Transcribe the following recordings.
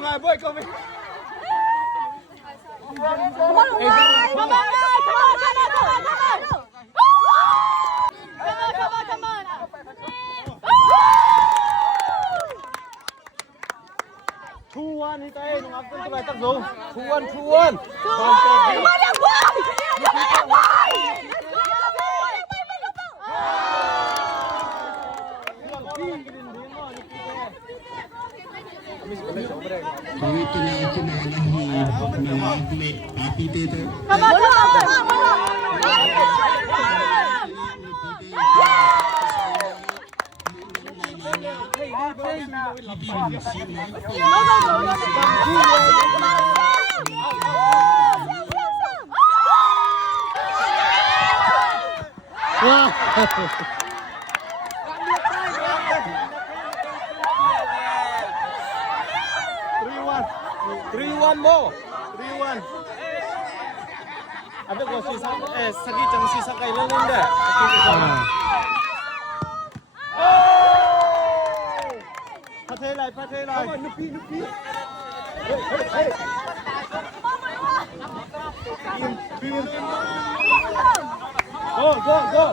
Ungai boy, come. Chuan hita eh, nung ako tuloy taglo. Chuan. Wow. 3-1 mo. 3-1. Ada ko si Sagi jang si Sakai lang nda. Patay lai. Nupi. Hey. Pin. Go.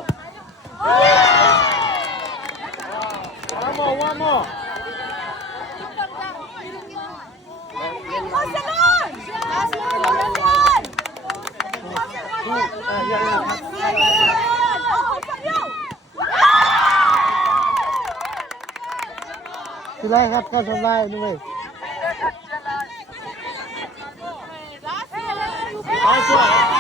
One more. Silakan sampai Nupi. Nice one.